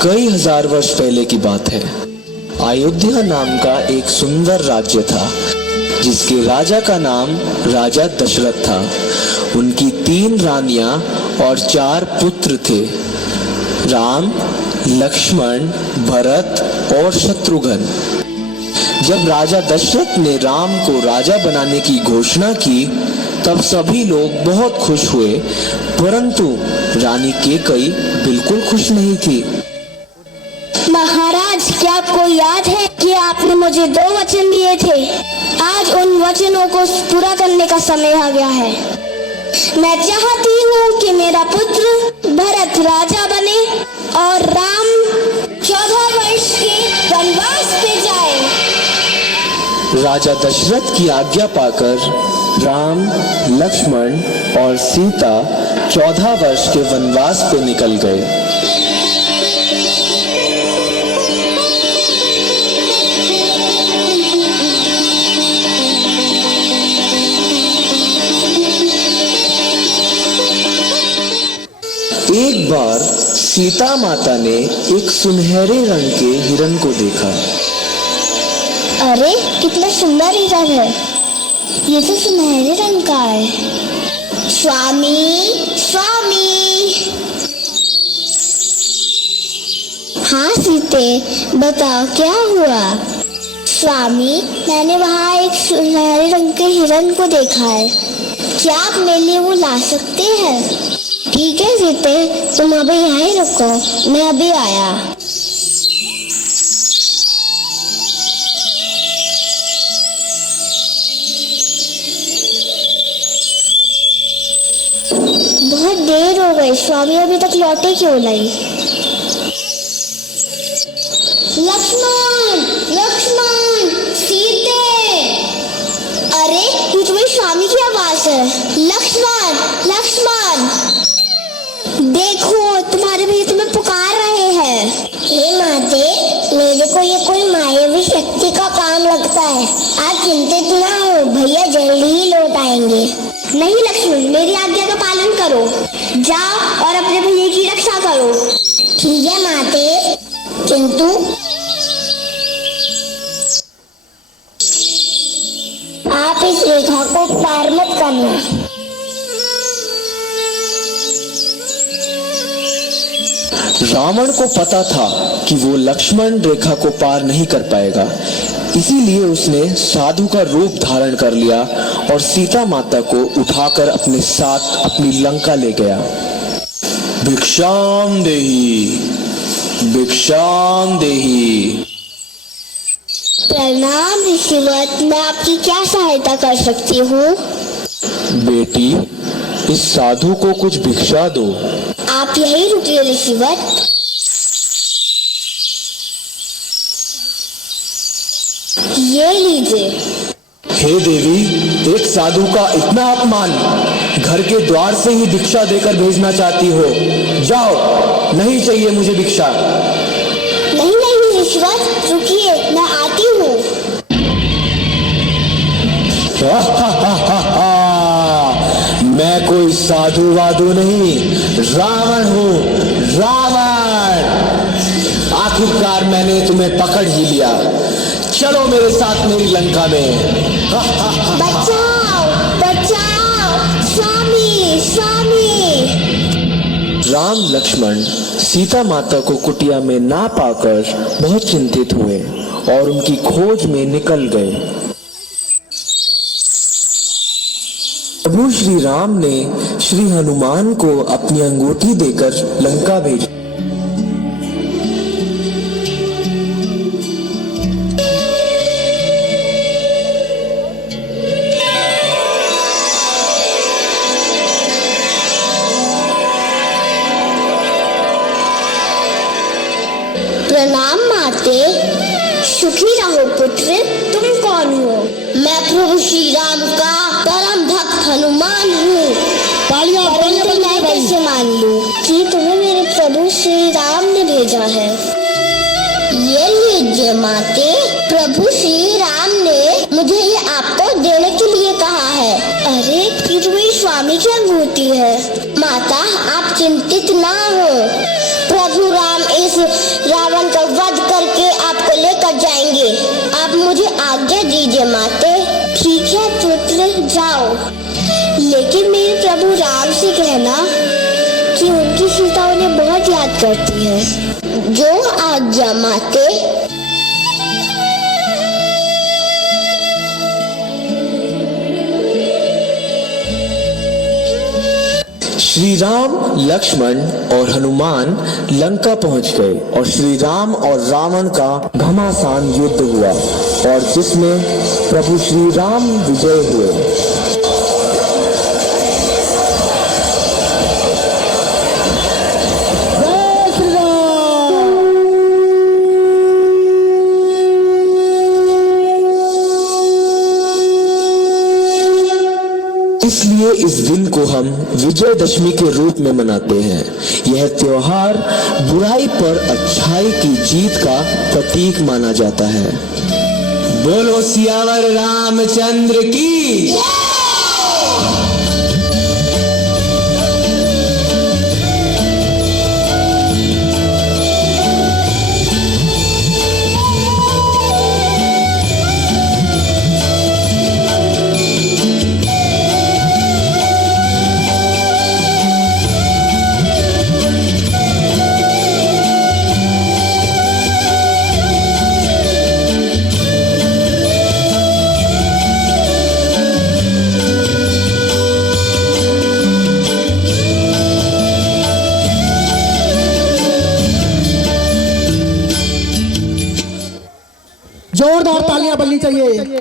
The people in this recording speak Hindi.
कई हजार वर्ष पहले की बात है। अयोध्या नाम का एक सुंदर राज्य था जिसके राजा का नाम राजा दशरथ था। उनकी 3 रानियां और 4 पुत्र थे, राम, लक्ष्मण, भरत और शत्रुघ्न। जब राजा दशरथ ने राम को राजा बनाने की घोषणा की तब सभी लोग बहुत खुश हुए, परंतु रानी कैकेयी बिल्कुल खुश नहीं थी। महाराज, क्या आपको याद है कि आपने मुझे 2 वचन दिए थे? आज उन वचनों को पूरा करने का समय आ गया है। मैं चाहती हूँ कि मेरा पुत्र भरत राजा बने और राम 14 वर्ष के वनवास पे जाए। राजा दशरथ की आज्ञा पाकर राम, लक्ष्मण और सीता 14 वर्ष के वनवास पे निकल गए। एक बार सीता माता ने एक सुनहरे रंग के हिरण को देखा। अरे, कितना सुंदर हिरण है, ये तो सुनहरे रंग का है। स्वामी, स्वामी। हाँ सीते, बताओ क्या हुआ? स्वामी, मैंने वहाँ एक सुनहरे रंग के हिरण को देखा है, क्या आप मेरे लिए वो ला सकते हैं? ठीक है सीते, तुम अभी यहाँ ही रुको, मैं अभी आया। बहुत देर हो गई, स्वामी अभी तक लौटे क्यों नहीं? लक्ष्मण, लक्ष्मण, सीते। अरे, ये तो मेरे स्वामी की आवाज है। लक्ष्मण, लक्ष्मण, देखो तुम्हारे भैया तुम्हें पुकार रहे हैं। हे माते, मेरे को ये कोई मायावी शक्ति का काम लगता है। आप चिंतित ना हो, भैया जल्दी ही लौट आएंगे। नहीं लक्ष्मण, मेरी आज्ञा का पालन करो, जाओ और अपने भैया की रक्षा करो। ठीक है माते, किंतु आप इस रेखा को पार मत करना। रावण को पता था कि वो लक्ष्मण रेखा को पार नहीं कर पाएगा, इसीलिए उसने साधु का रूप धारण कर लिया और सीता माता को उठाकर अपने साथ अपनी लंका ले गया। भिक्षाम देहि, भिक्षाम देहि। प्रणाम ऋषिवत, मैं आपकी क्या सहायता कर सकती हूँ? बेटी, इस साधु को कुछ भिक्षा दो। आप यही रुकिए ऋषिवत। ये लीजिए। हे देवी, एक साधु का इतना अपमान, घर के द्वार से ही भिक्षा देकर भेजना चाहती हो? जाओ, नहीं चाहिए मुझे भिक्षा। नहीं नहीं ऋषिवत, रुकिए, मैं आती हूँ। मैं कोई साधु वाधु नहीं, रावण हूँ, रावण। आखिरकार मैंने तुम्हें पकड़ ही लिया, चलो मेरे साथ मेरी लंका में। बचाओ, बचाओ, स्वामी, स्वामी। राम लक्ष्मण सीता माता को कुटिया में ना पाकर बहुत चिंतित हुए और उनकी खोज में निकल गए। प्रभु श्री राम ने श्री हनुमान को अपनी अंगूठी देकर लंका भेजा। प्रणाम माते। सुखी रहो पुत्र, तुम कौन हो? मैं प्रभु श्री राम का परम भक्त हनुमान हूँ। परंतु मैं कैसे मान लूं कि तुम्हें मेरे प्रभु श्री राम ने भेजा है? ये लीजिए माते, प्रभु श्री राम ने मुझे ये आपको देने के लिए कहा है। अरे, ये तो मेरी स्वामी की अंगूठी है। माता, आप चिंतित ना हो, प्रभु राम इस रावण का वध करके आपको लेकर जाएंगे। आप मुझे आज्ञा दीजिए माते। ठीक है पुत्र, जाओ, लेकिन मेरे प्रभु राम से कहना कि उनकी सीता उन्हें बहुत याद करती है। जो आज्ञा माते। श्री राम, लक्ष्मण और हनुमान लंका पहुंच गए और श्री राम और रावण का घमासान युद्ध हुआ और जिसमें प्रभु श्री राम विजय हुए। इसलिए इस दिन को हम विजयदशमी के रूप में मनाते हैं। यह त्योहार बुराई पर अच्छाई की जीत का प्रतीक माना जाता है। बोलो सियावर रामचंद्र की। जोरदार तालियां बजनी चाहिए।